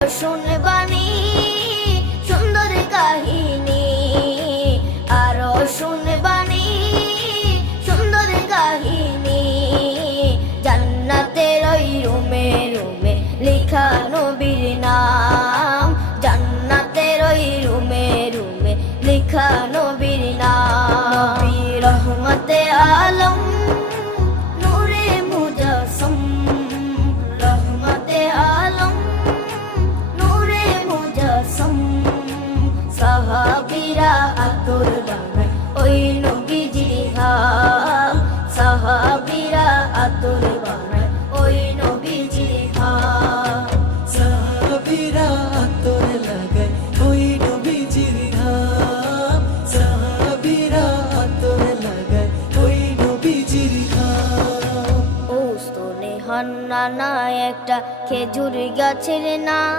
শুনবানি সুন্দর কাহিনী, আরো শুনবানি সুন্দর কাহিনী। জান্নাতের ওই রুমে রুমে লেখা নবীর নাম, জান্নাতের ওই রুমে রুমে লেখা নবীর নাম। নবী রহমতে আলম নূরে মুজাসসম, রহমতে আলম নূরে মুজাসসম। সাহাবীরা আতর বানায় ওই নবীজির ঘাম, সাহাবীরা আতর বানায় ওই নবীজির ঘাম। সাহাবীরা আতর লাগায় ওই নবীজির ঘাম, সাহাবীরা আতর লাগায় ওই নবীজির ঘাম। ও স্তনে হান্নানা একটা খেজুর গাছের নাম।